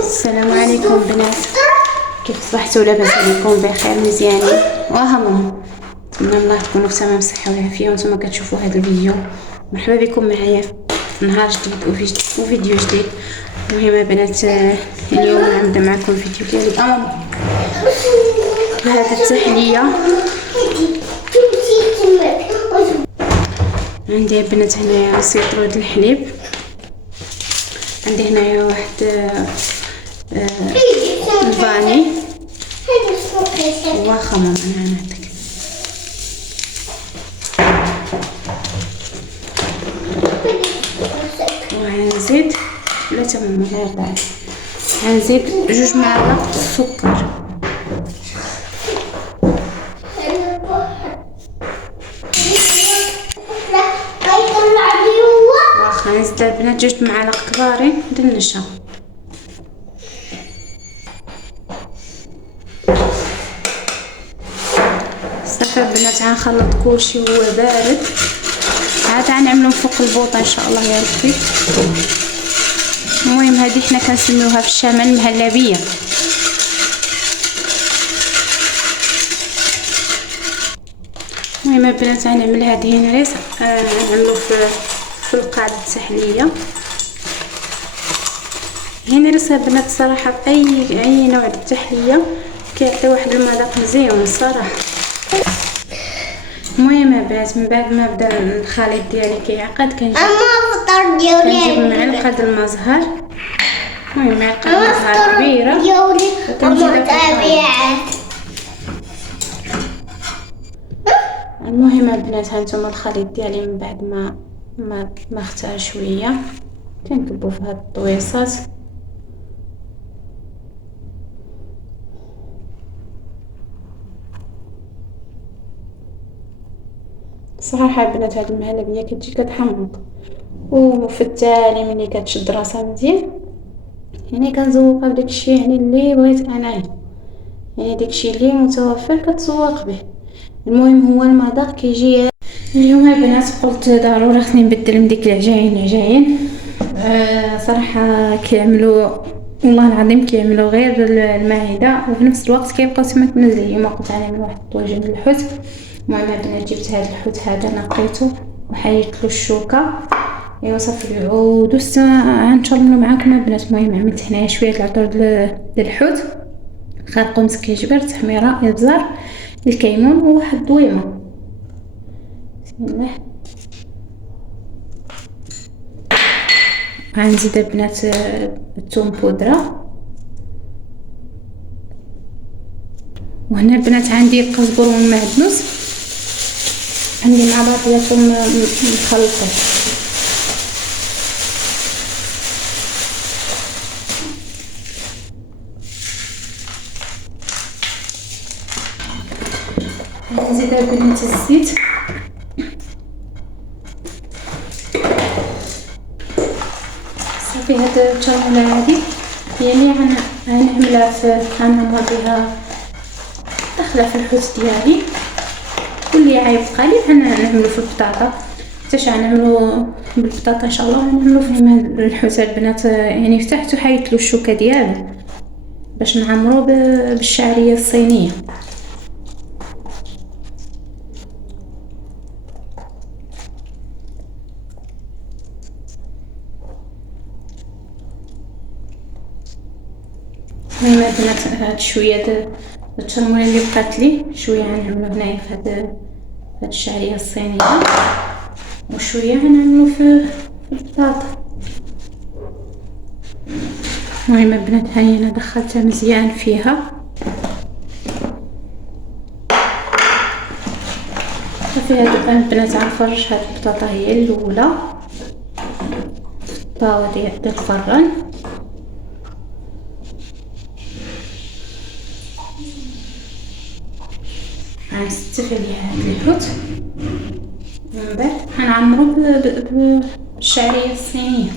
السلام عليكم بنات، كيف صبحتوا؟ لاباس عليكم؟ بخير مزيانين؟ وها ماما، نتمنى الله تكونوا في تمام الصحه والعافيه وانتم كتشوفوا هذا الفيديو. مرحبا بكم معايا في نهار جديد وفيديو جديد. المهم بنات، اليوم غنبدا معكم الفيديو ديالي بهذه التحليه. عندي بنات هنايا سيطرو د الحليب، عندي هنايا واحد الفاني واخا ماما انا نعطيك. وغنزيد لا تمام غير ضعي، غنزيد 2 معالق السكر. واخا نزيد البنات 2 معالق كبارين د النشا. صافي البنات غنخلط كلشي وهو بارد، عاد غنعملو فوق البوطه ان شاء الله يا ربي. المهم هذه حنا كنسميوها في الشمال المهلبيه. المهم البنات غنعمل هذه هنريس، غنعملو في القاعده التحليه. هنريس البنات الصراحه في اي نوع د التحليه كيعطي واحد المذاق مزيان الصراحه. المهم البنات من بعد ما بدا الخليط ديالي كيعقد كنجيب معلقه د المزهر. المهم معلقه مزهر كبيره المهم البنات هانتوما الخليط ديالي من بعد ما اختار شويه كنكبو في هاد الطويصات. صراحه البنات هاد المهلبيه كتجي كتحمض، وفي التالي ملي كتشد راسها مزيان يعني كنزوقها بداكشي يعني اللي بغيت انايا، يعني داكشي اللي متوفر كتسوق به. المهم هو المذاق كيجي. اليوم البنات قلت ضروري خصني نبدل من ديك العجاين. صراحه كيعملوا والله العظيم كيعملوا غير المعده وفي نفس الوقت كيبقاو سمك زي ما قلت غنعمل واحد الطواجن بالحوت. المهم البنات جبت هذا الحوت هذا نقيته وحيدت له الشوكه. ايوا صافي ودوزت غنشرملو معاكم البنات. المهم عملت هنايا شويه العطور ديال الحوت، خرقوم سكيجبر، تحميره، ابزار، الكيمون وواحد دويمه. بسم الله. غنزيد البنات الثوم بودره، وهنا البنات عندي القزبر والمعدنوس عندي مع بعضياتهم مخلطين. نزيد البنات الزيت، صافي هاد التشرمله هادي يعني غنعملها غنعمر بها داخله في الحوت ديالي. واللي غيبقى لي غنعملو في البطاطا. حتى غنعملو بالبطاطا ان شاء الله غنعملو فيه الحوت البنات يعني فتحت وحيدت له الشوكه ديالو باش نعمرو بالشعريه الصينيه. المهم البنات هاد شويه د الترموله اللي بقات لي شويه غنعملو هنايا في هاد الشعريه الصينيه، وشويه غنعملو في البطاطا. المهم البنات هاني انا دخلتها مزيان فيها. صافي هاد البنات غنفرش هاد البطاطا هي الاولى في الطاوه ديال الفران. غنستف عليها هاد الحوت من بعد غنعمرو بالشعريه الصينيه.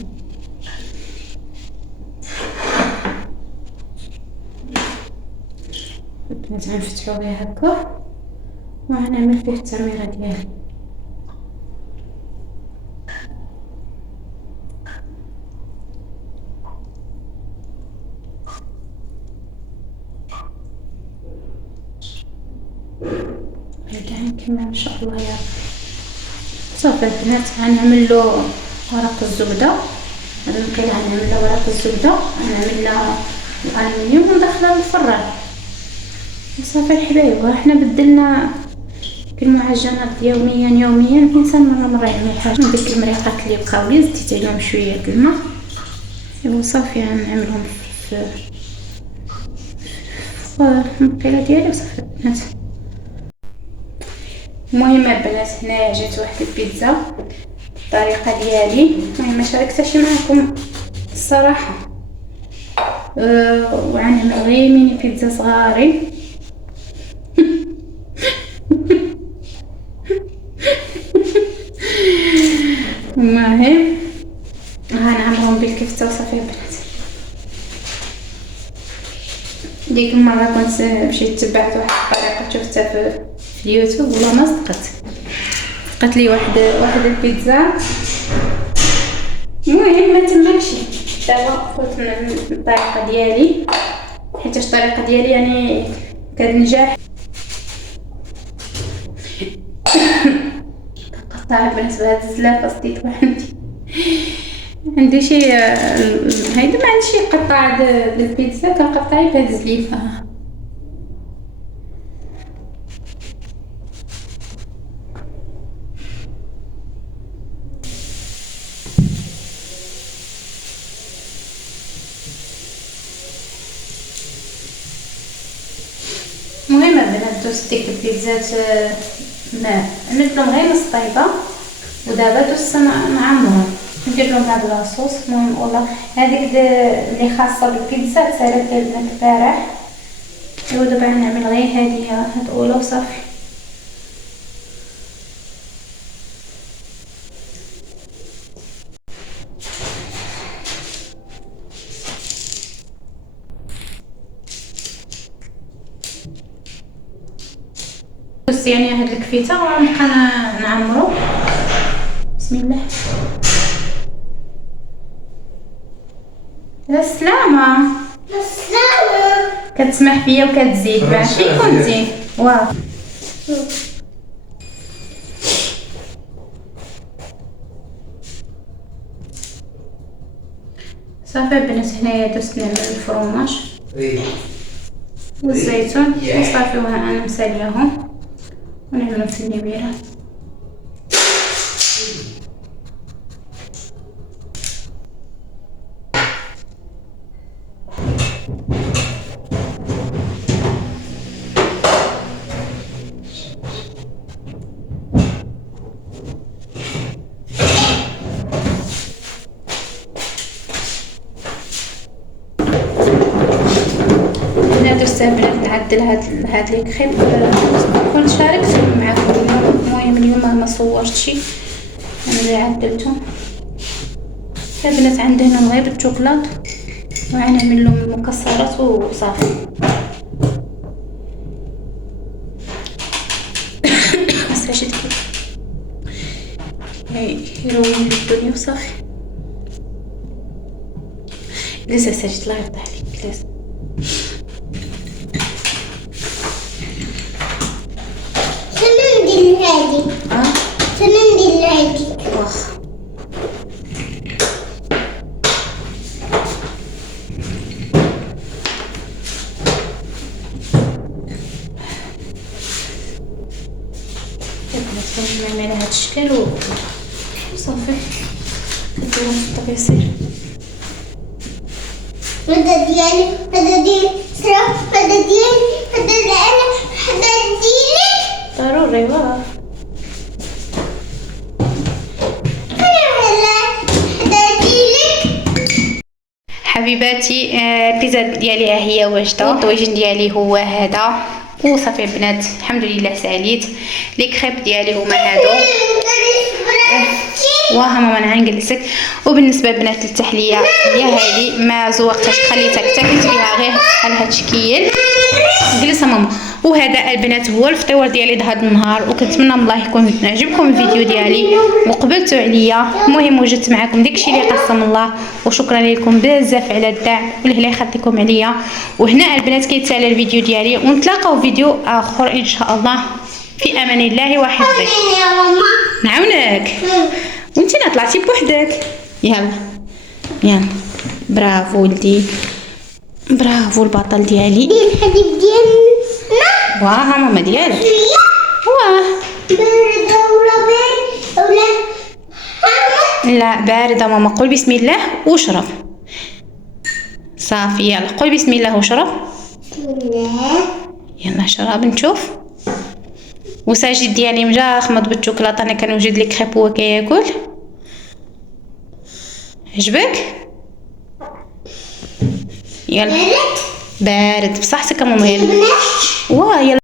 البنات غنفتحو بها هكا وغنعمل فيه الترميره ديالي. كما ما شاء الله يا رب. صافي البنات غنعمل له ورق الزبده. هذا القيل غنعمل له ورق الزبده، غنعمل له الالومنيوم وندخلها للفران. صافي الحبايب، وحنا بدلنا المعجنات يوميا الانسان مره يعمل حاجه. من ديك المريقات اللي بقاو لي زدت عليهم شويه د الماء. ايوا صافي غنعملهم في المقيله ديالي وصافي البنات. المهم البنات هنايا جات واحد البيتزا الطريقه ديالي، المهم ما شاركتهاش معكم الصراحه. وغنعمل غير ميني بيتزا صغارين. المهم غنعمرهم بالكفته وصافي البنات. ديك المره كنت مشيت تبعت واحد الطريقه شفتها في اليوتيوب والله ما صدقت لي واحد البيتزا. المهم ما تماكش دابا فوت من الطريقه ديالي، حيت الطريقه ديالي يعني كتنجح. كنقطع البنات بهاد الزلافه صديت عندي شي هيدا ما عنديش شي قطع البيتزا، كنقطعي بهاد الزليفه. المهم البنات دوزت ديك البيتزات عملت لهم غير نص طيبه، ودابا دوزت نعمرهم ندير لهم هاد لاصوص. المهم والله هذيك اللي خاصه بالبيتزا تسالات البنات البارح. ايوا دابا غنعمل غير هاد الاولى وصافي. بس يعني هاد الكفيته غنبقى نعمرو. بسم الله. السلامة كتسمح فيا وكتزيد مع فين كنتي؟ واه صافي البنات. هنايا درت نعمل الفرماج والزيتون وصافي، وانا مسالياهم ونعملهم في النبيره. درت البنات نعدل هاد لي كريب كنت شاركتهم معكم اليوم. المهم اليوم ما صورتش انا اللي عدلتهم. البنات عندي هنا غير بالشوكولات وغنعمل لهم المكسرات وصافي. مساجد كيف يروي الدنيا وصافي. لسه ساجد الله يرضى عليك. لسه هادي سنندير هادي واخا نعمل هاد الشكل وصافي كنديرهم في الطبيصير. هذا ديالي هذا ديالي صراحة هذا ديالي هذا ديالي ضروري. واه حبيباتي البيتزا ديالي ها هي واجده. الطويجين ديالي هو هذا وصافي البنات. الحمد لله ساليت. لي كريب ديالي هما هادو. واه ماما انا غنجلسك. وبالنسبه البنات للتحليه هي هذه ما زوقتهاش، خليتها اكتفيت بها غير بحال هاد الشكل. جلسه ماما. وهذا البنات هو الفطور ديالي لهذا النهار، وكنتمنى من الله يكون عجبكم الفيديو ديالي وقبلتوا عليا. المهم وجدت معكم داكشي اللي قسم الله، وشكرا لكم بزاف على الدعم والله يخليكم عليا. وهنا البنات كيتسالى الفيديو ديالي، ونتلاقاو فيديو اخر ان شاء الله في امان الله وحفظك. يا ماما. نعاونك. وانتينا طلعتي بوحدك. يلا يلا برافو ولدي، برافو البطل ديالي. الحليب ديالنا. واه ماما ديالك. واه باردة ولا بارد ولا حامض؟ لا باردة ماما. قول بسم الله واشرب. صافي يلا قول بسم الله واشرب. بسم الله. يلا شرب نشوف. وساجد ديالي مجاخمض بالشوكولاته، انا كنوجد لك خيب هو كياكل. عجبك؟ يلا بارد بصحتك ماما. يلا واه يلا.